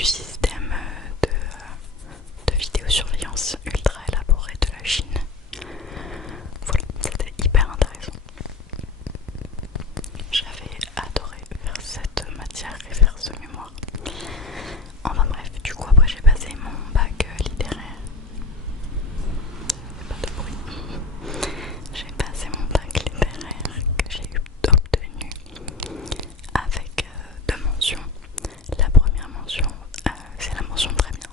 du système de vidéosurveillance ultra élaboré de la Chine. Voilà, c'était hyper intéressant. J'avais adoré faire cette matière et faire ce mémoire. Enfin bref, du coup après j'ai passé mon bac littéraire. Pas de bruit. J'ai passé mon bac littéraire que j'ai obtenu avec deux mentions. La première mention, c'est la mention très bien.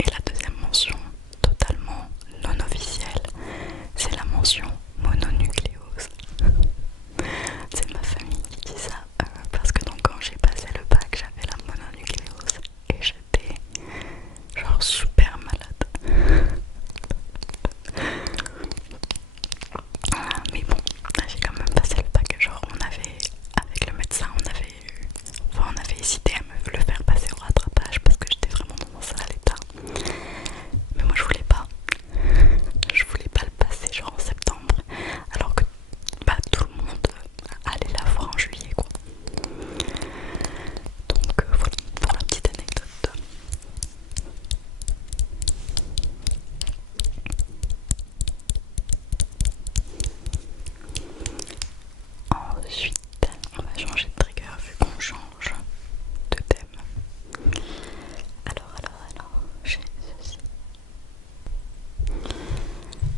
Et la deuxième mention, totalement non officielle, c'est la mention mononucléose. C'est ma famille qui dit ça parce que donc quand j'ai passé le bac, j'avais la mononucléose et j'étais genre super malade. Mais bon, j'ai quand même passé le bac. Genre on avait, avec le médecin, on avait hésité à me le faire passer au rattrapage parce que j'étais vraiment dans un sale état. Mais moi je voulais pas. Je voulais pas le passer genre en septembre. Alors que bah, tout le monde allait la voir en juillet quoi. Donc voilà pour la petite anecdote. Ensuite, on va changer de trigger vu qu'on change de thème. Alors, j'ai ceci.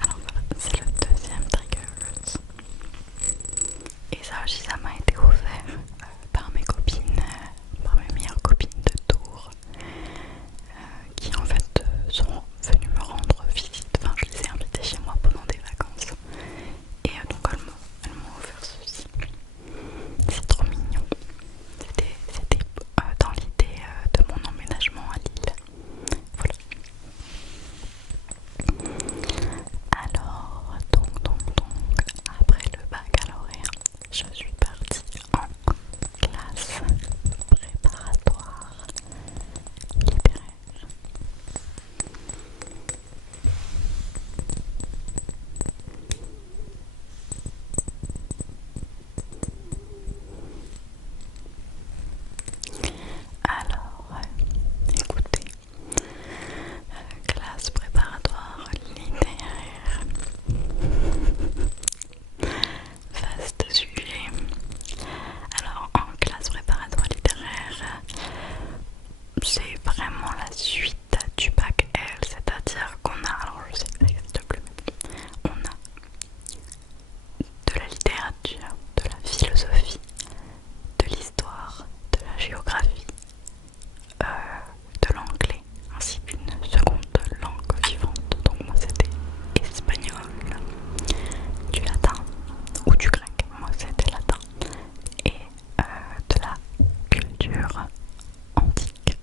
Alors voilà, c'est le deuxième trigger. Et ça aussi, ça m'a été offert par mes copines, par mes meilleures copines de Tours, qui en fait sont venues me rendre visite. Enfin, je les ai invitées chez moi pendant des vacances. Et donc elles m'ont offert ceci. C'est trop mignon. C'était dans l'idée de mon emménagement à Lille. Voilà. Alors, donc, après le baccalauréat, je suis partie en classe préparatoire littéraire. Alors, écoutez, classe préparatoire littéraire, vaste sujet. Alors, en classe préparatoire littéraire, c'est vraiment la suite du bac L, c'est-à-dire qu'on a, alors je sais que ça n'existe plus, mais on a de la littérature, de la philosophie, de l'histoire, de la géographie, de l'anglais, ainsi qu'une seconde langue vivante. Donc moi c'était espagnol, du latin ou du grec, moi c'était latin, et de la culture antique.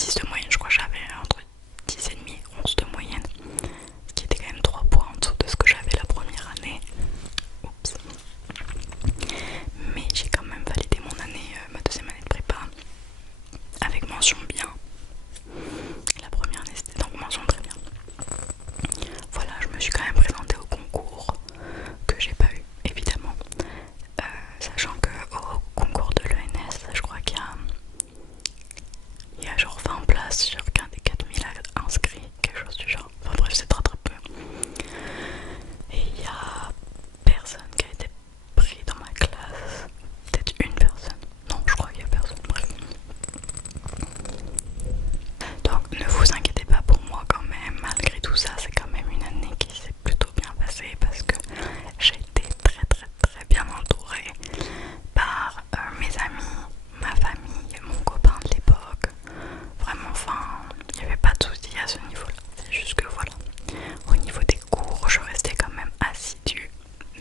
10 de moyenne, je crois que j'avais entre 10,5 et 11 de moyenne, ce qui était quand même 3 points en dessous de ce que j'avais la première année. Oups. Mais j'ai quand même validé mon année, ma deuxième année de prépa avec mention bien. La première année c'était donc mention très bien. Voilà, je me suis quand même présentée au concours que j'ai pas eu évidemment, sachant que au concours de l'ENS je crois qu'il y a genre 20 places sur qu'un des 4000 inscrits, quelque chose du genre. Enfin bref, c'est très très peu. Et il y a personne qui a été pris dans ma classe. Peut-être une personne. Non, je crois qu'il y a personne. Bref. Donc ne vous inquiétez pas pour moi quand même. Malgré tout ça, c'est quand même une année qui s'est plutôt bien passée parce que j'ai été très très très bien entourée par mes amis, ma famille, mon copain de l'époque. Vraiment, enfin, il n'y avait pas de soucis à ce niveau-là. C'est juste que voilà, au niveau des cours, je restais quand même assidue.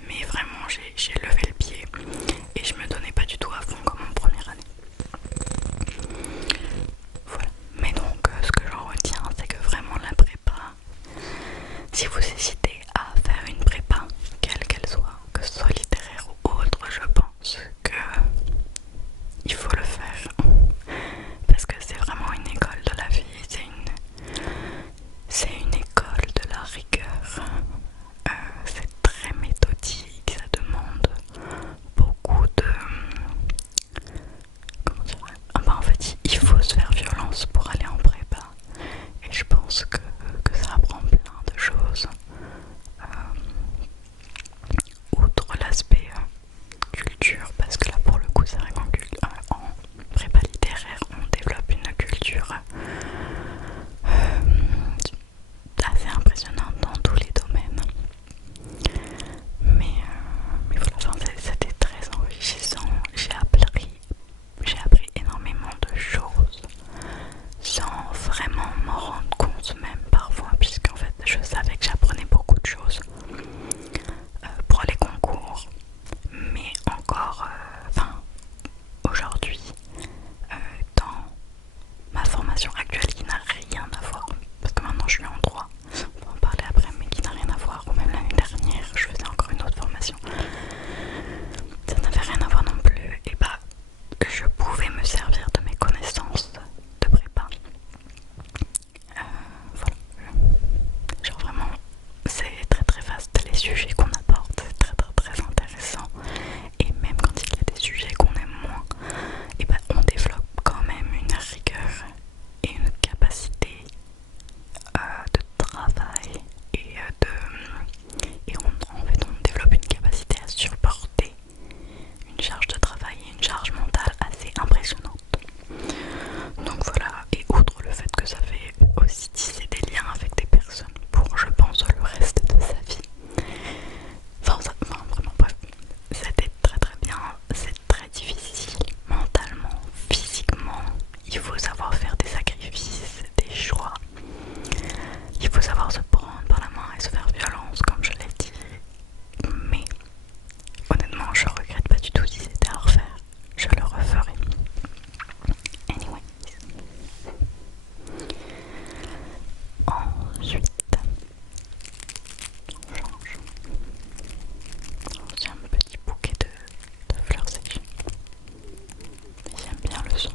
Mais vraiment, j'ai levé le pied et je me donnais pas du tout à fond comme en première année. Voilà. Mais donc, ce que j'en retiens, c'est que vraiment la prépa, si vous hésitez à faire une prépa, quelle qu'elle soit, que ce soit littéraire ou autre, je pense que il faut le faire. Parce que c'est vraiment une école de la vie, c'est une école de la rigueur. C'est très méthodique, ça demande beaucoup de... Comment dire, en fait, il faut se faire violence pour aller en prépa. Et je pense que ça apprend plein de choses. Outre l'aspect culture, parce que là pour le coup c'est vrai qu'en prépa littéraire on développe une culture assez impressionnante dans tous les domaines. Mais voilà, enfin, c'était très enrichissant. J'ai appris énormément de choses sans vraiment m'en rendre compte même parfois, puisqu'en fait je savais que j'apprenais beaucoup de choses pour les concours, mais encore, aujourd'hui, dans ma formation actuelle qui n'a rien à voir, parce que maintenant je suis en droit, on va en parler après, mais qui n'a rien à voir, ou même l'année dernière je faisais encore une autre formation, ça n'avait rien à voir non plus, et bah je pouvais me servir de mes connaissances de prépa. Voilà, genre vraiment c'est très très vaste les sujets qu'on aborde, c'est très très très intéressant, et même quand il y a des sujets qu'on aime moins, et ben on développe quand même une rigueur et une capacité de travail et en fait on développe une capacité à supporter une charge de travail et une charge mentale assez impressionnante. Donc voilà, et outre le fait que ça fait aussi tisser des liens avec des personnes pour, je pense, le reste de sa vie. Enfin vraiment bref, c'était très très bien, c'est très difficile mentalement, physiquement, il faut savoir faire des sacrifices, des choix, il faut savoir se prendre par la main et se faire violence comme je l'ai dit, mais honnêtement je regrette pas du tout si c'était à refaire, je le referai. Anyway. Ensuite, on change. J'ai un petit bouquet de fleurs séchées. J'aime bien le son.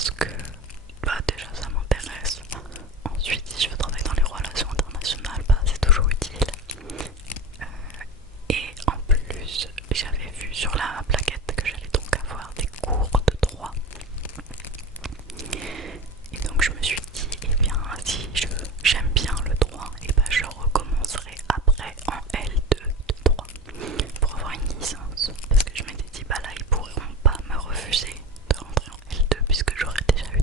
parce que déjà ça m'intéresse. Ensuite, si je veux travailler dans les relations internationales, c'est toujours utile. Et en plus, j'avais vu sur la plaquette que j'allais donc avoir des cours de droit. Et donc je me suis dit, eh bien si j'aime bien le droit, et je recommencerai après en L2 de droit pour avoir une licence. Parce que je m'étais dit, là ils pourront pas me refuser de rentrer en L2 puisque j'aurais déjà eu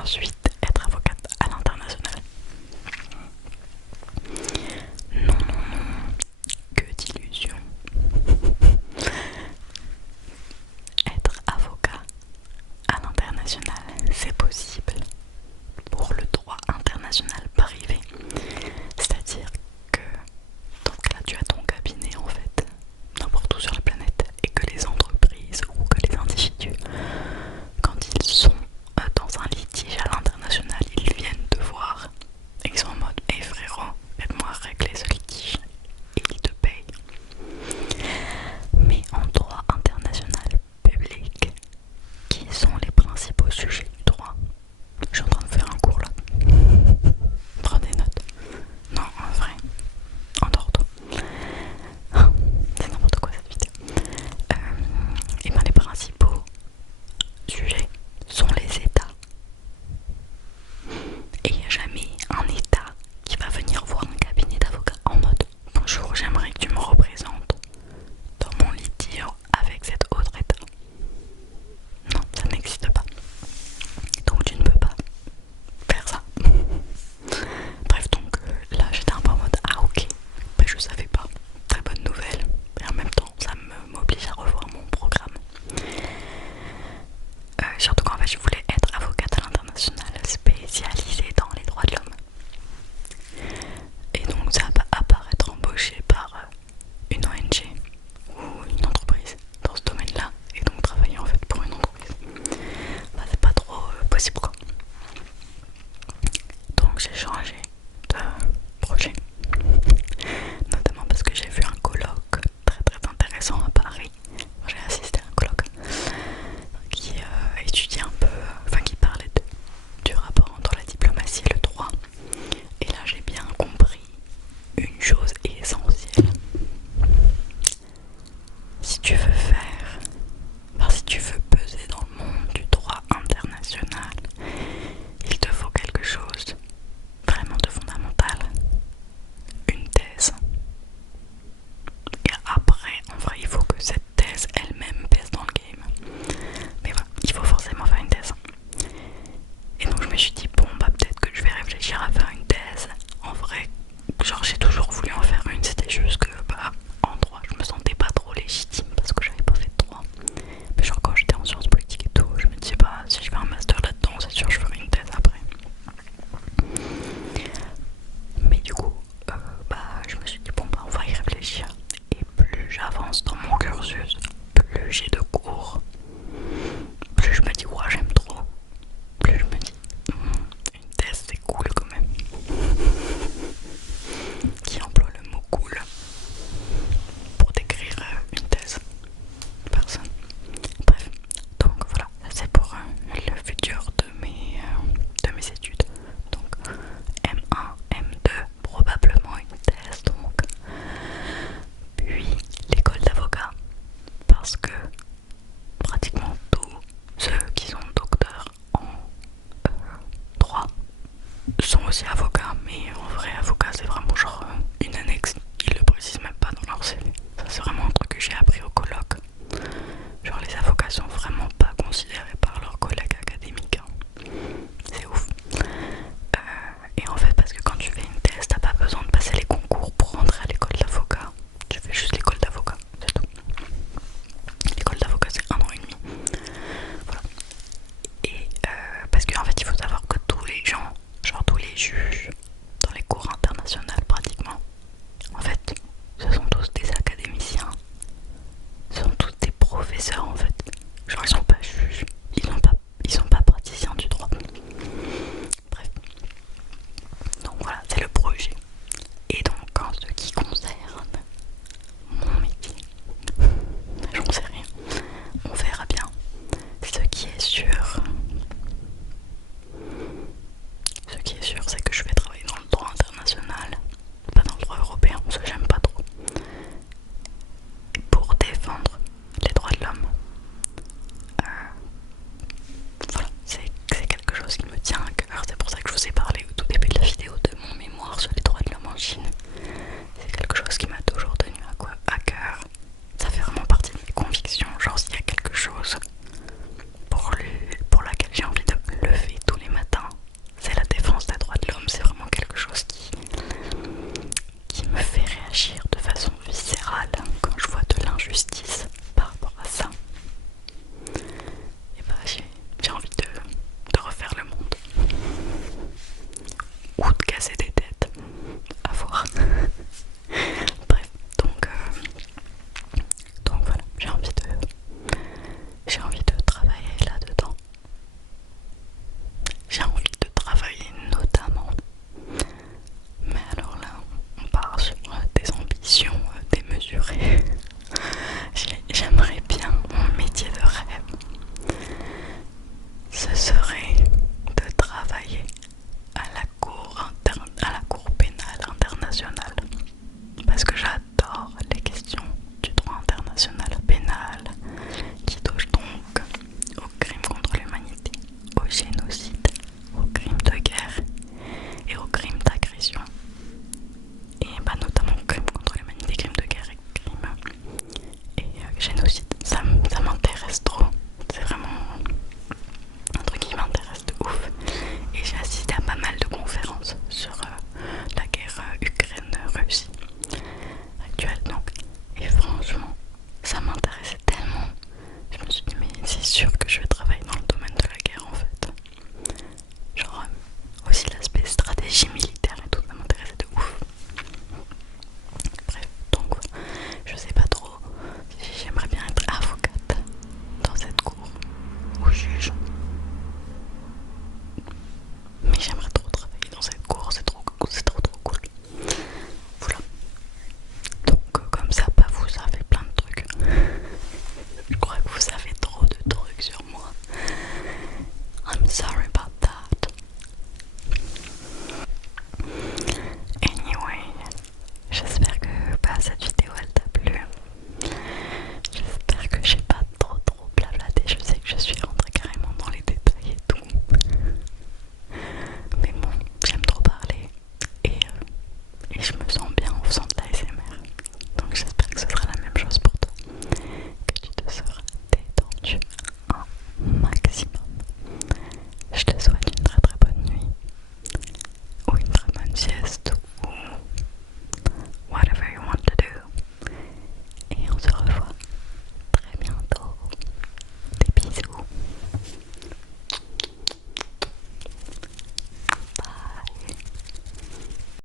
ensuite être avocate à l'international. Non, non, non, que d'illusions. Être avocat à l'international, c'est possible pour le droit international privé. C'est-à-dire que dans ce cas-là, tu as ton cabinet en fait, n'importe où sur la planète, et que les entreprises ou que les individus, quand ils sont dans un litige à l'international, ils viennent te voir et ils sont en mode hey frérot, aide-moi à régler ce litige, et ils te payent. Mais en droit international public, qui sont les principaux sujets du droit? Je suis en train de faire un cours là. Prends des notes. Non, en vrai, endors-toi. C'est n'importe quoi cette vidéo. Et ben les principaux sujets sont les États. Et il n'y a jamais un État qui va venir voir un cabinet d'avocats en mode bonjour, j'aimerais que tu me représentes dans mon litige avec cet autre État. Non, ça n'existe pas. Donc tu ne peux pas faire ça. Bref, donc là j'étais un peu en mode ah ok, ben, je savais pas. Très bonne nouvelle. Et en même temps, ça m'oblige à revoir mon programme. Surtout qu'en fait je voulais être avocate à l'international spécialisée dans les droits de l'homme. Et donc ça va apparaître embauché par une ONG ou une entreprise dans ce domaine-là. Et donc travailler en fait pour une entreprise. Bah, c'est pas trop possible quoi. Donc j'ai changé de projet. Notamment parce que j'ai vu un colloque très très intéressant à Paris. J'ai assisté à un colloque qui étudiait un peu, enfin qui parlait du rapport entre la diplomatie et le droit. Et là j'ai bien compris une chose essentielle. Si tu veux faire, enfin, si tu veux peser dans le monde du droit international, il te faut quelque chose vraiment de fondamental, une thèse. Et après, en vrai, il faut que cette thèse elle-même pèse dans le game. Mais voilà, il faut forcément faire une thèse. Et donc je me suis dit, bon bah peut-être que je vais réfléchir à faire une thèse. En vrai, genre j'ai toujours voulu en faire une, c'était juste que bah en droit je me sentais pas trop légitime parce que j'avais pas fait de droit. Mais genre quand j'étais en sciences politiques et tout, je me disais bah si je fais un master là-dedans, c'est sûr je ferai une thèse après. Mais du coup, bah je me suis dit bon bah on va y réfléchir. Et plus j'avance dans mon cursus, plus j'ai de cours, plus je me dis ouais j'aime trop, plus je me dis une thèse c'est cool quand même. Qui emploie le mot cool pour décrire une thèse? Personne. Bref, donc voilà, c'est pour le futur de mes études. Donc M1, M2, probablement une thèse donc. Puis l'école d'avocat, parce que pratiquement tous ceux qui sont docteurs en droit sont aussi avocats.